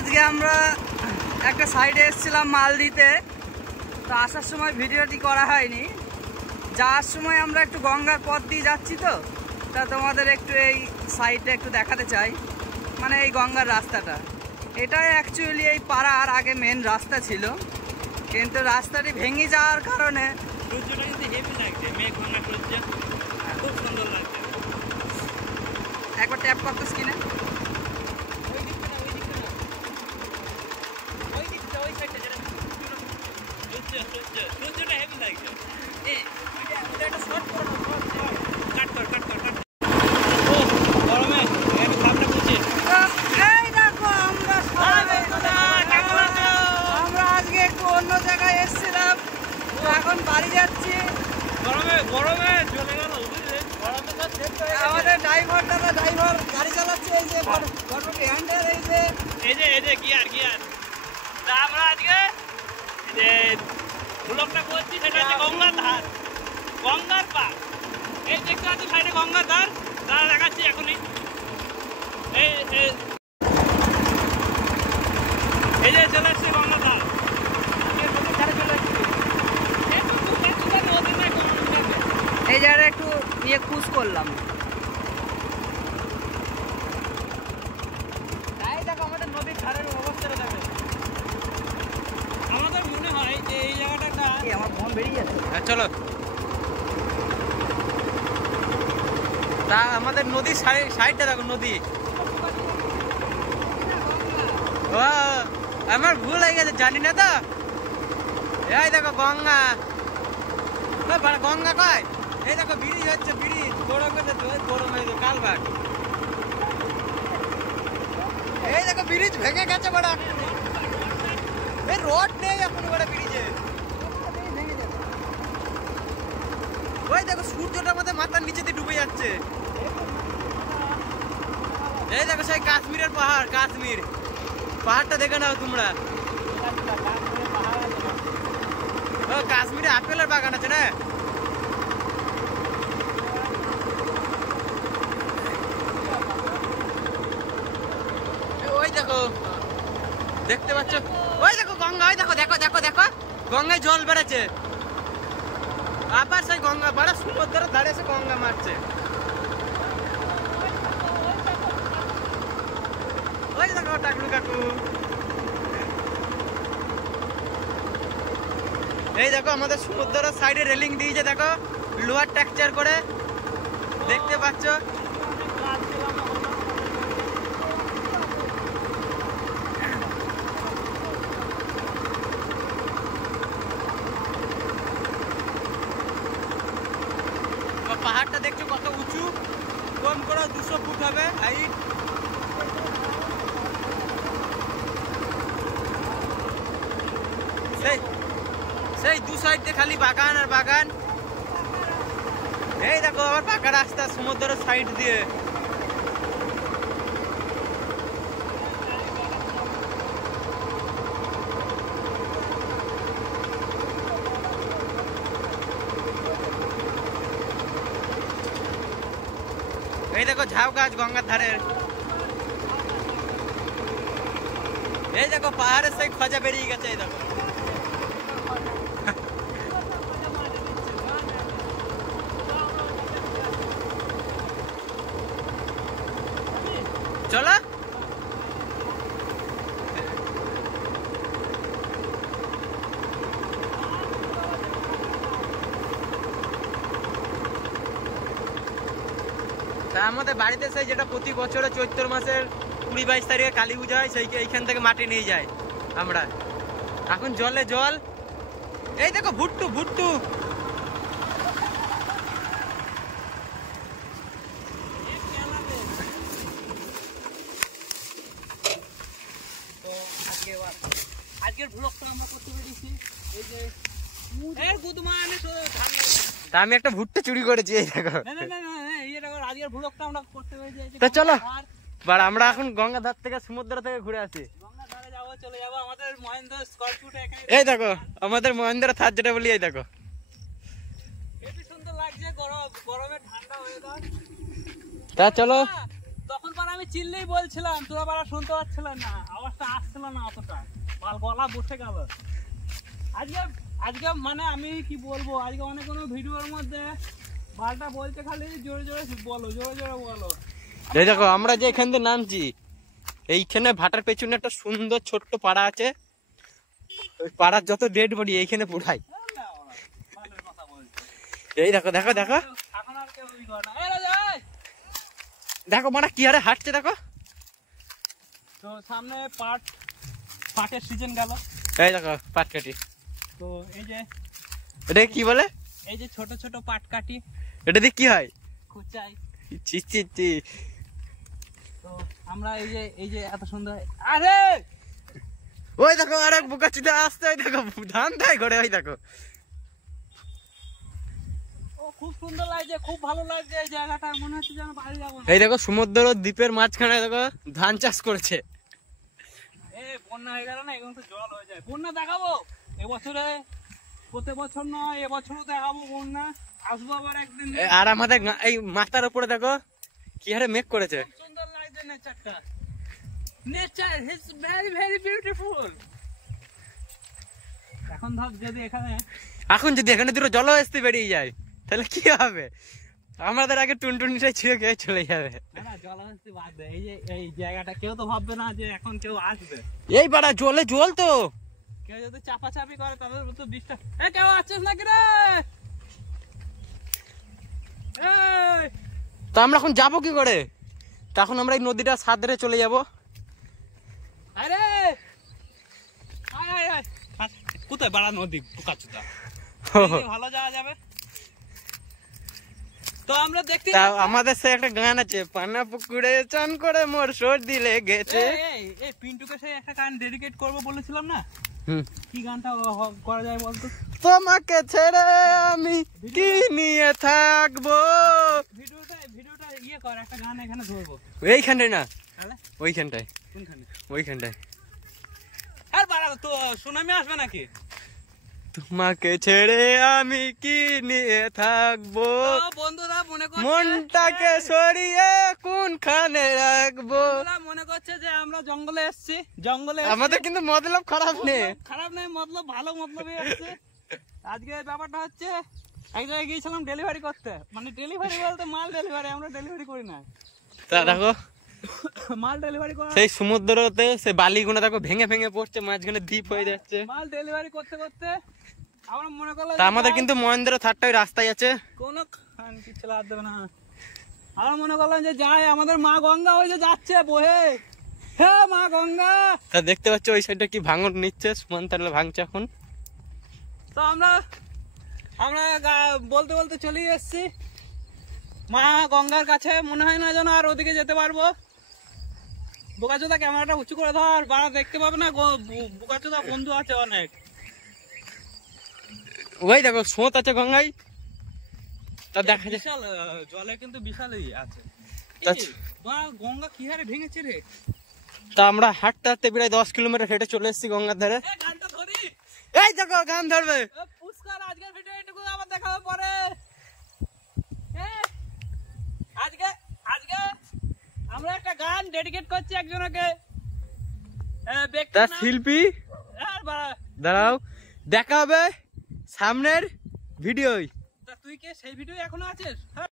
আজকে আমরা একটা সাইডে এসেছিলাম মাল দিতে, তো আসার সময় ভিডিওটি করা হয়নি। যাওয়ার সময় আমরা একটু গঙ্গার পথ দিয়ে যাচ্ছি, তো তা তোমাদের একটু এই সাইডটা একটু দেখাতে চাই। মানে এই গঙ্গার রাস্তাটা, এটাই অ্যাকচুয়ালি এই পাড়ার আগে মেন রাস্তা ছিল, কিন্তু রাস্তাটি ভেঙে যাওয়ার কারণে সূর্যটা কিন্তু হেভি লাগছে, মেঘ ভাঙা সূর্য খুব সুন্দর লাগছে। একবার ট্যাপ করতো স্ক্রিনে, সূর্যটা হেভি লাগছে। গরমে আমি ভাবনা করছি। এই দেখো আমরা আজকে একটু অন্য জায়গায় এসেছিলাম, তো এখন বাড়ি যাচ্ছি। গরমে গরমে চলে গেল, বুঝলে? গরমে তো শেষ হয়ে গেছে। আমাদের ড্রাইভার গাড়ি চালাচ্ছে, এই যে ঘটনাটি হ্যান্ডেল, এই যে গিয়ার তা আমরা আজকে যে ব্লগটা করছি সেটা হচ্ছে গঙ্গার ধার, গঙ্গার পার। এই দেখতে পাচ্ছি সাইডে গঙ্গার ধার, তারা দেখাচ্ছি এখনই। এই যে চলে আসছে গঙ্গার ধার, এই জায়গাটা একটু খুশ করলাম। দেখো আমাদের নদীর ধারের অবস্থাটা দেখো। আমাদের মনে হয় যে এই জায়গাটা আমার ফোন বেরিয়ে যাচ্ছে। চলো, তা আমাদের নদীর সাইডটা দেখো, নদী। ও আমার ভুল হয়ে গেছে, জানি না তো। এই দেখো গঙ্গা, গঙ্গা কয়, এই দেখো ব্রিজ হচ্ছে, ব্রিজ বড় কালভার্ট। এই দেখো ব্রিজ ভেঙে গেছে বড়, এই রোড নেই এখন বড় ব্রিজে। ওই দেখো সূর্যটা আমাদের মাথার নিচে দিয়ে ডুবে যাচ্ছে। এই দেখো সেই কাশ্মীরের পাহাড়, কাশ্মীর পাহাড়টা দেখে নাও তোমরা। ও কাশ্মীরে আপেলের বাগান আছে না। ওই দেখো দেখতে পাচ্ছ, ওই দেখো গঙ্গা, ওই দেখো দেখো দেখো দেখো গঙ্গায় জল বেড়েছে। আবার সেই গঙ্গা বড় সমুদ্রের ধারে এসে গঙ্গা মারছে। ওই দেখো টাকলু কাকু, এই দেখো আমাদের সমুদ্রের সাইডে রেলিং দিয়েছে, দেখো লোহার টেক্সচার করে, দেখতে পাচ্ছ। পাহাড়টা দেখছো কত উঁচু, কম করে 200 ফুট হবে হাইট। সেই দু সাইডে খালি বাগান আর বাগান। এই দেখো আবার পাকা রাস্তা সমুদ্রের সাইড দিয়ে। এই দেখো ঝাউ গাছ গঙ্গার ধারে। এই দেখো পাহাড়ের সেই খজা বেরিয়ে গেছে, এই দেখো। চলো তা আমাদের বাড়িতে সেই যেটা প্রতি বছরে চৈত্র মাসের 20-22 তারিখে কালী পূজা হয়, সেই এইখান থেকে মাটি নিয়ে যায় আমরা। এখন জলে জল। এই দেখো ভুট্টু ভুট্টু, আজকের ব্লগটা আমরা করতে পেরেছি। এই যে আমি একটা ভুট্টা চুরি করেছি, এই দেখো। তো চলো আমরা এখন গঙ্গা ধার থেকে সমুদ্র থেকে ঘুরে আসি। এই দেখো আমাদের মহেন্দ্র থার যেটা বলি, এই দেখো সুন্দর লাগছে, গরমে ঠান্ডা হয়ে। তা চলো তখন পর আমি চিল্লেই বলছিলাম, তোরা বারা শুনতে পাচ্ছিলেন না, আওয়াজটা আসছিল না অতটা, মাল গলা বসে গেল। আজকে মানে আমি কি বলবো, আজকে অনেক কোনো ভিডিওর মধ্যে মালটা বলছে খালি জোরে জোরে বলো, জোরে জোরে বলো। এই দেখো আমরা যে এখান থেকে নামছি, এইখানে ভাটার পেছনে একটা সুন্দর ছোট্ট পাড়া আছে, ওই পাড়ার যত ডেড বডি এইখানে পুড়াই। এই দেখো দেখো দেখো এখন আর কেউ ই করে না। এই রাজা, এই! দেখো মানে কি হারে হাঁটছে দেখো। তো সামনে পাটের সিজন গেল। এই দেখো পাট কাটি, তো এই যে এটা কি বলে, এই যে ছোট ছোট পাট কাটি, এটা দিয়ে কি হয়? খুচাই। চি চি চি। তো আমরা এই যে এত সুন্দর, আরে ওই দেখো আরেক বোকা চিটা আসছে, ওই দেখো ধান দেয় ঘরে, ওই দেখো। ও খুব সুন্দর লাগছে, খুব ভালো লাগছে এই জায়গাটা, মনে হচ্ছে যেন বাড়ি যাবো না। এই দেখো সমুদ্র দ্বীপের মাঝখানে দেখো ধান চাষ করেছে। বন্যা হয়ে গেল না, এখন তো জল হয়ে যায়। বন্যা দেখাবো এবছরে, প্রতি বছর নয় এবছরও দেখাবো বন্যা, আসবো আবার একদিন। আর আমাদের এই মাথার উপরে দেখো কি হারে মেঘ করেছে। খুব সুন্দর লাগছে নেচারটা, nature is very very beautiful. এখন ধর যদি এখানে দুটো জল আসতে বেরিয়ে যায় তাহলে কি হবে, আমাদের আগে টুনটুনিটাই ছিঁড়ে গিয়ে চলে যাবে। না জলহস্তি বাদ দে, এই যে এই জায়গাটা কেউ তো ভাববে না যে এখন কেউ আসবে। এই পাড়া জলে জল তো, কেউ যদি চাপাচাপি করে তাদের তো ডিস্টার্ব। কেউ আসছিস নাকি রে? এই তো আমরা এখন যাবো কি করে? তখন আমরা এই নদীটা সাদরে চলে যাবো। আরে আয় আয় আয়, কোথায় বাড়া নদী পোকাচুদা, ভালো যাওয়া যাবে। তো আমরা দেখতে আমাদের সে একটা গান আছে, পানা পুকুরে চান করে মোর সর্দি লেগেছে। এই পিন্টুকে সেই একটা গান ডেডিকেট করবো বলেছিলাম না, হুম, কি গানটা করা যায় বলতো? তোমাকে ছেড়ে আমি কি নিয়ে থাকবো। ভিডিওটা ইয়ে কর, একটা গান এখানে ধরবো। এইখানটায় না, তাহলে ওইখানটায়, কোনখানে? ওইখানটায়। আর বাড়া তো সুনামি আসবে নাকি? তোমাকে ছেড়ে আমি কি নিয়ে থাকবো, বন্ধুরা মনে করছে, মনটাকে সরিয়ে কোনখানে রাখবো। মনে করছে যে আমরা জঙ্গলে এসেছি, জঙ্গলে আমাদের কিন্তু মতলব খারাপ নেই, খারাপ নেই, মতলব ভালো মতলবই এসেছে। আজকে ব্যাপারটা হচ্ছে এক জায়গায় গিয়েছিলাম ডেলিভারি করতে, মানে ডেলিভারি বলতে মাল ডেলিভারি, আমরা ডেলিভারি করি না। তা দেখো মাল ডেলিভারি করা, সেই সমুদ্রতে সে বালিগুলো দেখো ভেঙে ভেঙে পড়ছে, মাঝখানে দ্বীপ হয়ে যাচ্ছে। মাল ডেলিভারি করতে করতে আমরা মনে করলাম তা আমাদের কিন্তু মহেন্দ্র থার্ডটা ওই রাস্তায় আছে, কোনো খানকি ছেলে আর দেবে না। আমরা মনে করলাম যে যাই, আমাদের মা গঙ্গা ওই যে যাচ্ছে বহে, হে মা গঙ্গা। তা দেখতে পাচ্ছ ওই সাইডটা কি ভাঙন নিচ্ছে, সুমন তাহলে ভাঙছে এখন। তো আমরা বলতে বলতে চলে এসেছি মা গঙ্গার কাছে। মনে হয় না যেন আর ওদিকে যেতে পারবো। বোকাচোদা ক্যামেরাটা উঁচু করে ধর, বাড়া দেখতে পাবে না। বোকাচোদা বন্ধু আছে অনেক। ওই দেখো স্রোত আছে গঙ্গায়, তা দেখা যায় বিশাল জলে কিন্তু বিশাল আছে। আচ্ছা। গঙ্গা কি হারে ভেঙেছে রে। তা আমরা হাঁটতে হাঁটতে প্রায় 10 কিলোমিটার হেঁটে চলে এসেছি গঙ্গার ধারে। গানটা ধরি, এই দেখো গান ধরবে। পুষ্কার আজকের ভিডিও এটুকু আবার দেখাবো পরে। আজকে আমরা একটা গান ডেডিকেট করছি একজনকে, তা শিল্পী দাঁড়াও, দেখা হবে সামনের ভিডিওই। তুই কে সেই ভিডিও এখনো আছিস?